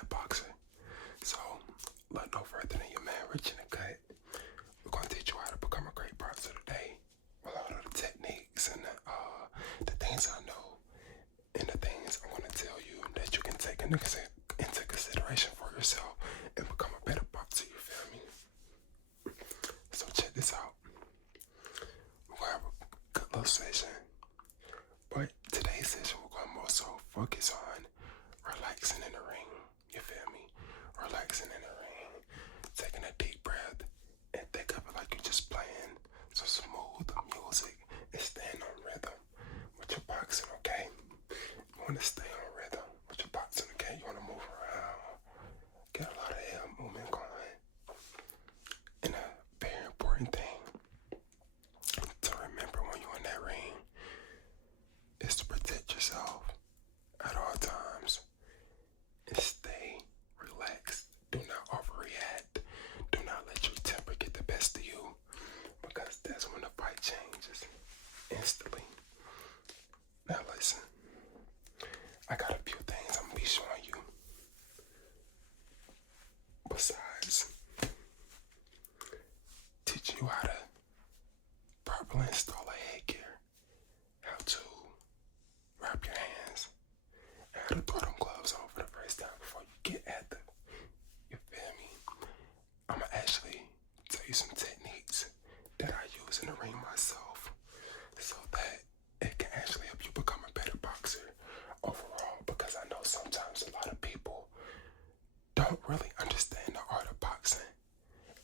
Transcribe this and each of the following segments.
a boxer. So, look no further than your man Rich in the cut. We're going to teach you how to become a great boxer today. With all of the techniques and the things I know and the things I'm going to tell you that you can take into consideration for yourself and become a better boxer, you feel me? So check this out. We're going to have a good little session. But today's session we're going to more so focus on relaxing in the ring. You feel me? Relaxing in the ring. Taking a deep breath and think of it like you're just playing some smooth music and staying on rhythm with your boxing, okay? You want to stay on rhythm with your boxing, okay? You want to move around. Get a lot of air movement going. And a very important thing to remember when you're in that ring is to protect yourself at all times and stay relaxed. Do not overreact. Do not let your temper get the best of you, because that's when the fight changes instantly. Now listen, I got a few things I'm gonna be showing you besides teaching you how to properly install a headgear, how to wrap your hands, and how to throw them gloves on for the first time before you get at them. You feel me? I'm gonna actually tell you some techniques that I use in the ring myself so that it can actually help you become a better boxer overall, because I know sometimes a lot of people don't really understand the art of boxing,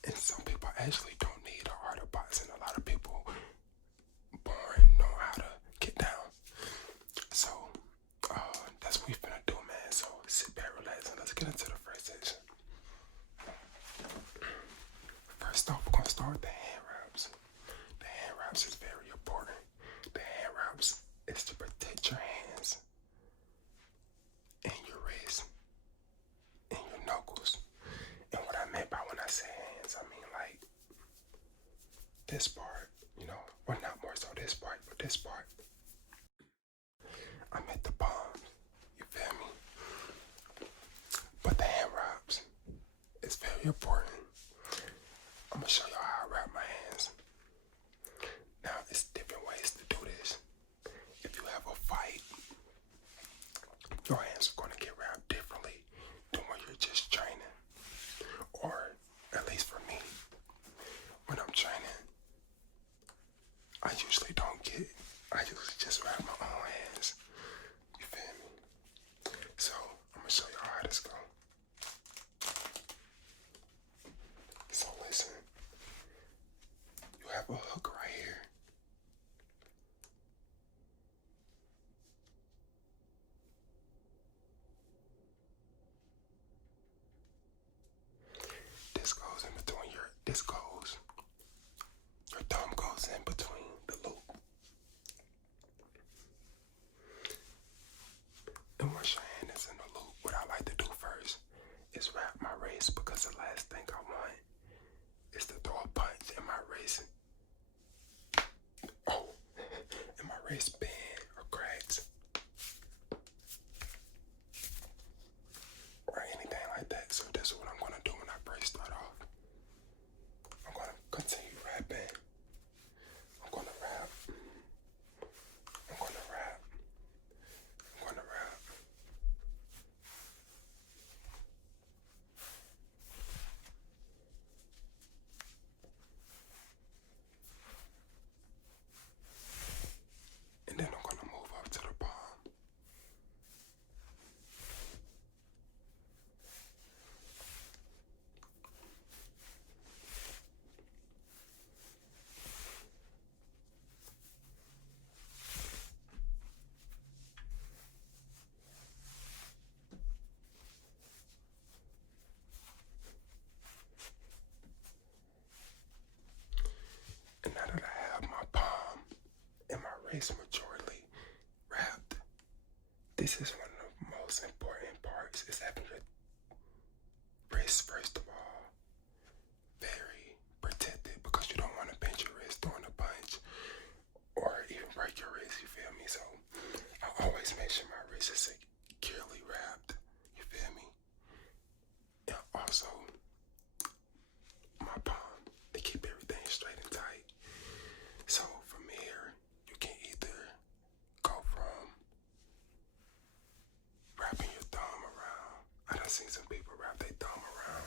and some people actually don't need the art of boxing. A lot of people born know how to get down. So that's what we finna do, man. So sit back, relax, and let's get into the first section. First off, we're gonna start with the hand wraps. The hand wraps is very important. The hand wraps is to protect your hands and your wrists and your knuckles. And what I meant by when I say hands, I mean like this part, you know, well, not more so this part, but this part. I meant the palms, you feel me? But the hand wraps is very important. I'm gonna show y'all how I wrap my hands. Now, it's different ways to do this. If you have a fight, your hands are gonna get wrapped differently than when you're just training. Or, at least for me, when I'm training, I usually just wrap my own hands. You feel me? So, I'm gonna show y'all how this goes. So listen, you have a hook right here. Your thumb goes in between the loop. And once your hand is in the loop, what I like to do first is wrap my wrist, because the last thing I want is to throw a punch in my wrist. Oh, and my wrist bend or cracks or anything like that. So this is what I'm gonna do when I first start off. I'm gonna continue wrapping. I'm gonna wrap. I'm gonna wrap. I'm gonna wrap. And then I'm gonna move up to the palm. And now that I have my palm and my wrist majorly wrapped, this is one of the most important parts, is having your wrist, first of all, very protected, because you don't want to bend your wrist during a punch or even break your wrist, you feel me? So I always make sure my wrist is securely wrapped, you feel me? I seen some people wrap their thumb around.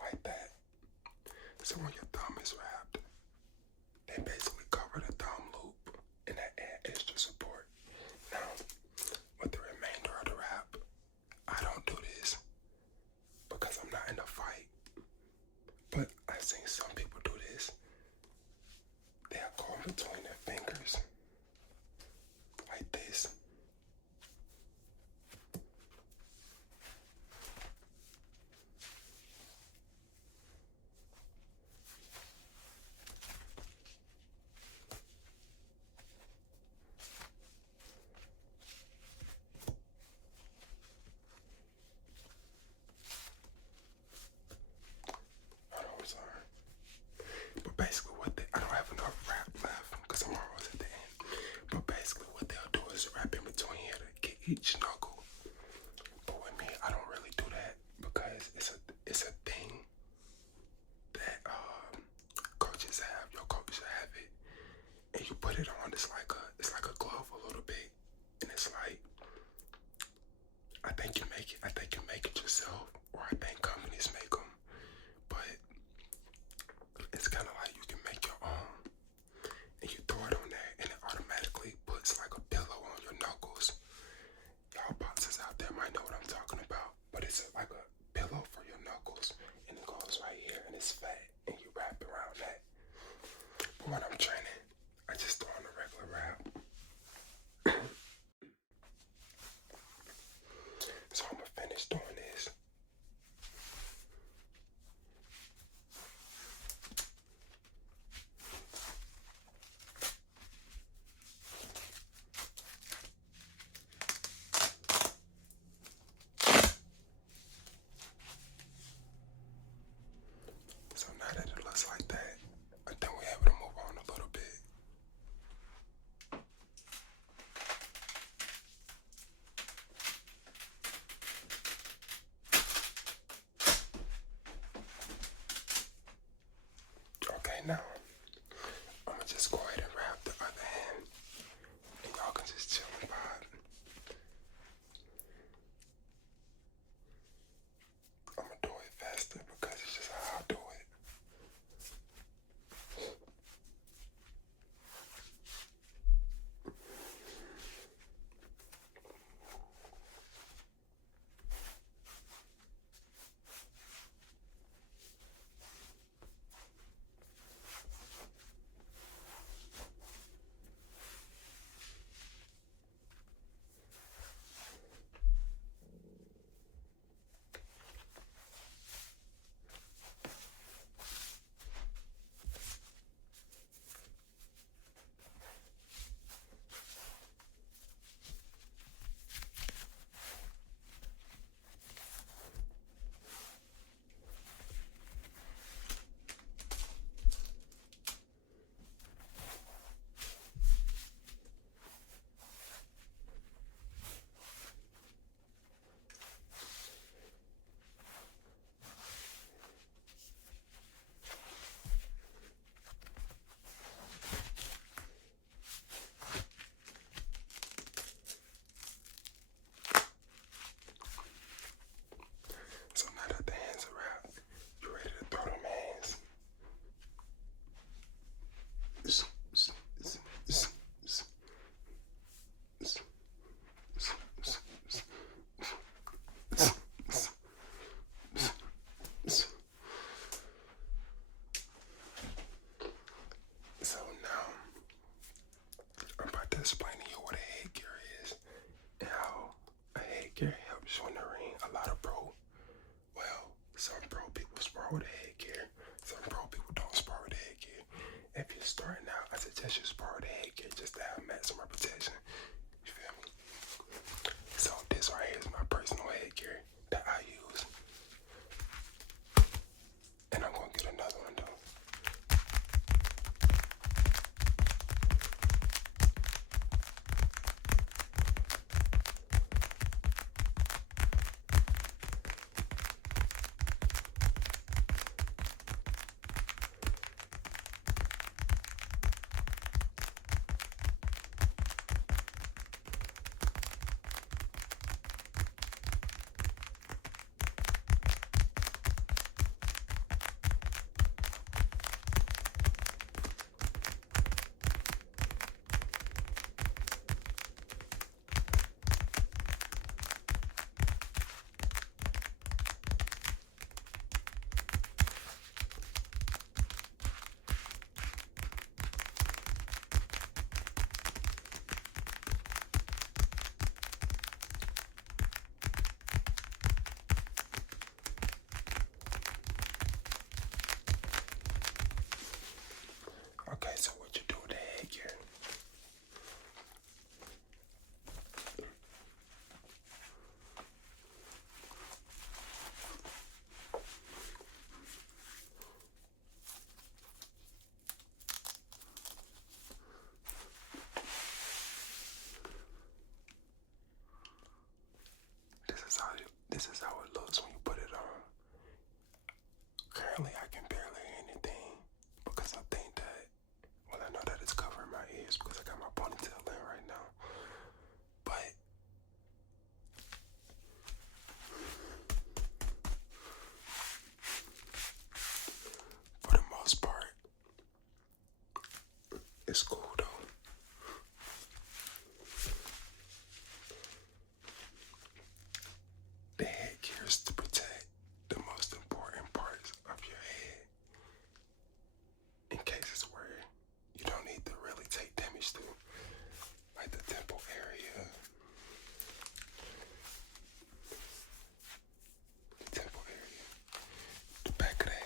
Like that. So when your thumb is wrapped, they basically cover the thumb loop and that add extra support. Now, with the remainder of the wrap, I don't do this because I'm not in a fight. But I've seen some people do this. They'll go in between their fingers like this. I'm sorry. But basically I don't have enough wrap left because I'm almost at the end. But basically what they'll do is wrap in between here to get each knuckle. But with me, I don't really do that because it's a thing that coaches have. Your coaches have it. And you put it on, it's like a glove a little bit. And it's like, I think you make it yourself, or I think companies make them. But it's kind of like you can make your own, and you throw it on there, and it automatically puts like a pillow on your knuckles. Y'all boxers out there might know what I'm talking about, but it's like a pillow for your knuckles, and it goes right here, and it's fat, and you wrap around that. But when I'm training, I just throw on a regular wrap. So I'm gonna finish doing this. So now that it looks like that, I think we're able to move on a little bit. Okay, now I'm gonna just go ahead and wrap the other hand, and y'all can just chill and vibe. I'm gonna do it faster because it's just how I do it. So now that the hands are wrapped, you ready to throw them hands? So now I'm about to explain to you what a headgear is and how a headgear helps you in the ring. Some pro people spar with a headgear. Some pro people don't spar with a headgear. If you're starting out, I suggest you spar with a headgear just to have maximum protection. You feel me? So this right here is my personal headgear that I use. And I'm gonna get another one though. this is how it looks when you put it on. Currently, I can barely hear anything because I think that, well, I know that it's covering my ears because I got my ponytail in right now. But for the most part, it's cool though. The headgear is to protect the most important parts of your head in cases where you don't need to really take damage to, like the temple area, the back of the head.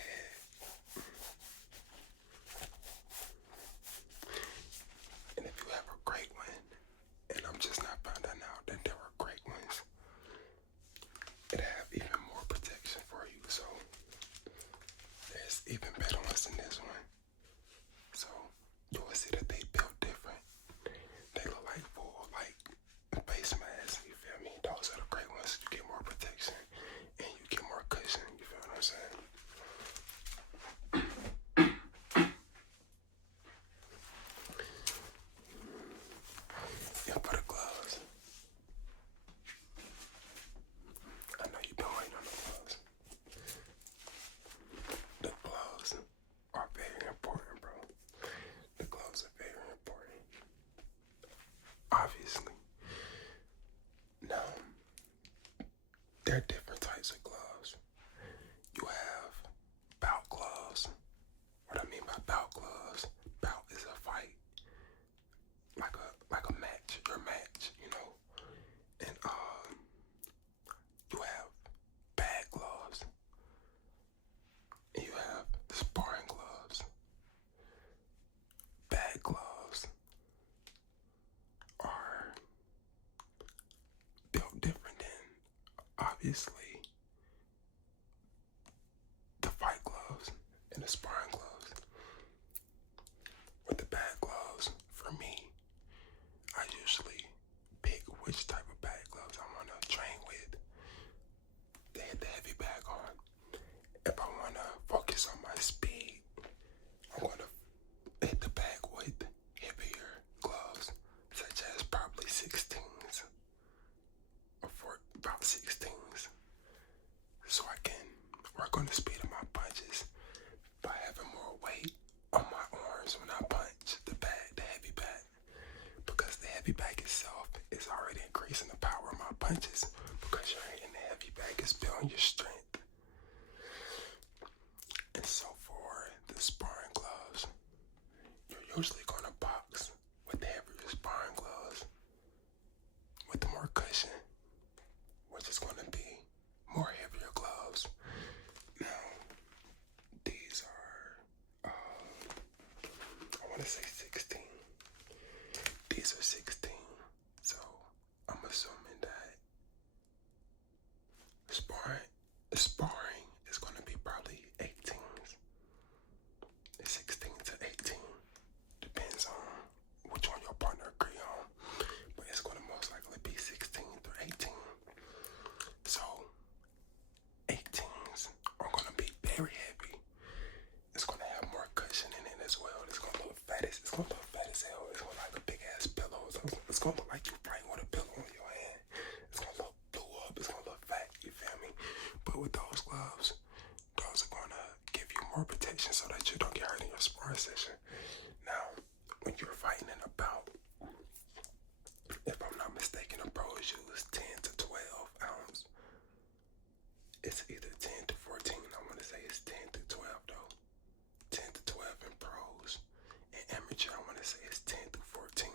And if you have a great one, and I'm just not finding out that there are great ones, it have even more protection for you. So there's even better ones than this one. So you will see that they built different. They look like full like face masks, you feel me? Those are the great ones. You get more protection and you get more cushion, you feel what I'm saying? And for the gloves, I know you've been waiting on the gloves. The gloves are very important, bro. The gloves are very important. Obviously. Now, there are different types of gloves. You have bout gloves. What I mean by bout gloves, bout is a fight. Like a match, your match, you know. And you have bag gloves. And you have sparring gloves. Bag gloves are built different than, obviously, the fight gloves and the sparring gloves. With the bag gloves, for me, I usually pick which type of bag gloves I want to train with. They hit the heavy bag on. If I want to focus on my speed, I'm going to hit the bag with heavier gloves, such as probably 16s or about 16s, so I can work on the speed of my punches by having more weight on my arms when I punch the heavy bag, because the heavy bag itself is already increasing the power of my punches because you're hitting the heavy bag is building your strength. And so for the sparring gloves, you're usually going to box with the heavier sparring gloves with more cushion, which is going to be more heavier gloves. Now, these are, I want to say 16. These are 16. So I'm assuming that sparring is going to be probably 18s. 16 to 18. Depends on which one your partner agree on. But it's going to most likely be 16 through 18. So 18s are going to be very heavy. It's going to have more cushion in it as well. It's going to look fat as hell. It's going to look like a big ass pillow. It's going to look like you're fighting with a pillow on your hand. It's going to look blew up. It's going to look fat. You feel me? But with those gloves, those are going to give you more protection so that you don't get hurt in your sparring session. Now, when you're fighting in a bout, if I'm not mistaken, the pros use 10 to 12 ounce. It's either 10 to 14. I want to say it's 10 to 12 though. 10 to 12 in pros. In amateur, I want to say it's 10 to 14.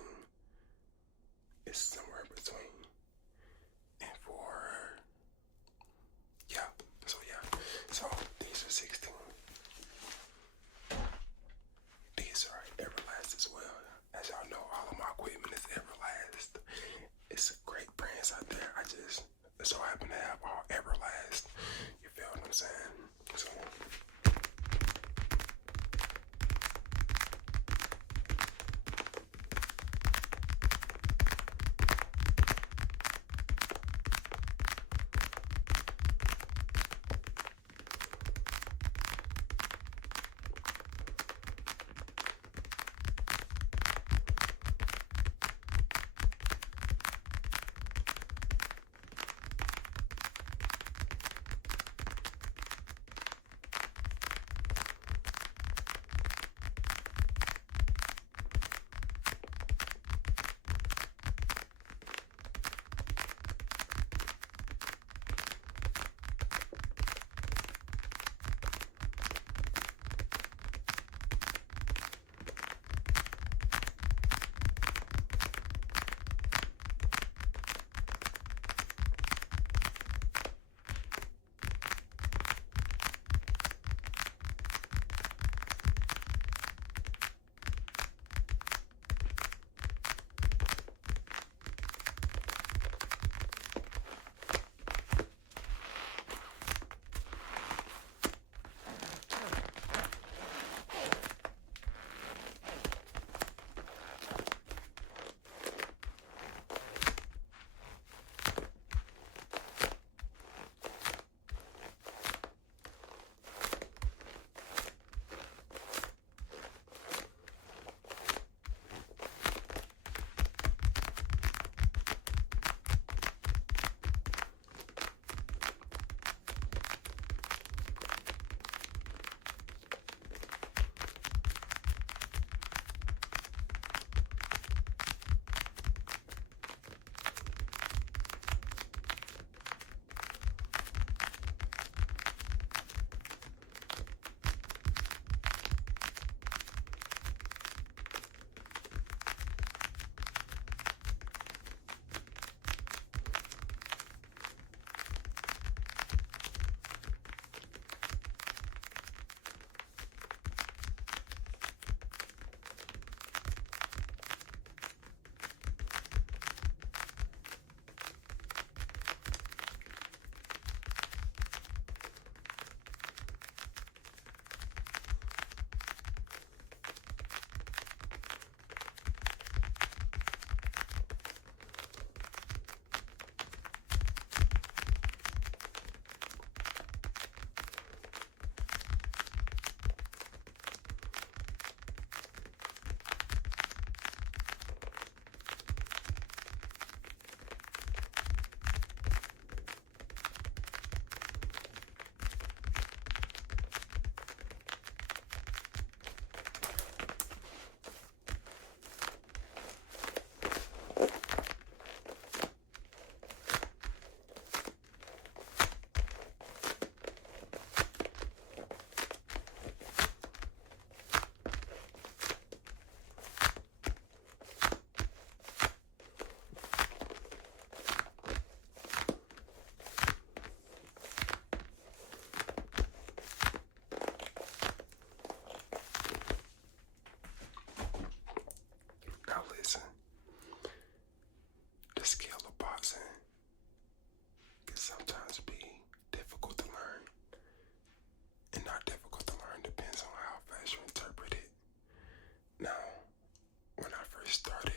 first started,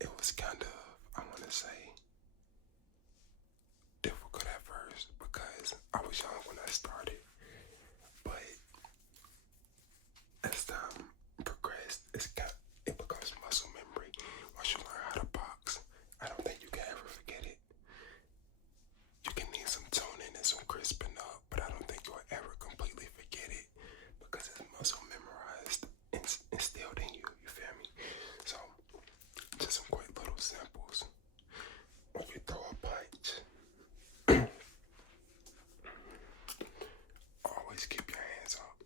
it was kind of, I want to say, difficult at first because I was young when I started. But as time progressed, it becomes muscle memory. Once you learn how to box, I don't think you can ever forget it. You can need some toning and some crisping up, but I don't think you'll ever completely forget it because it's muscle memorized and instilled in you. You feel me? So, just some quick little samples. When you throw a punch, always keep your hands up.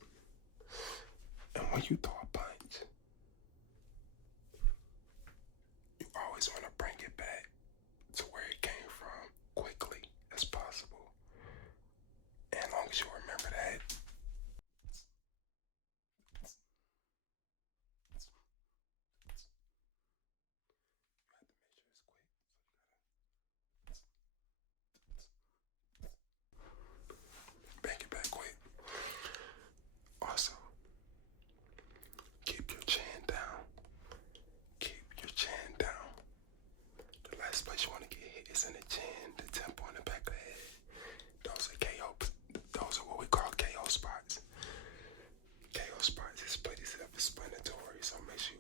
And when you throw a punch, you always want to bring it back to where it came from quickly as possible. And as long as you remember that, bring it back quick. Also, keep your chin down. Keep your chin down. The last place you want to get hit is in the chin, the temple, and the back of the head. Those are KO. Those are what we call KO spots. KO spots is pretty self-explanatory, so make sure you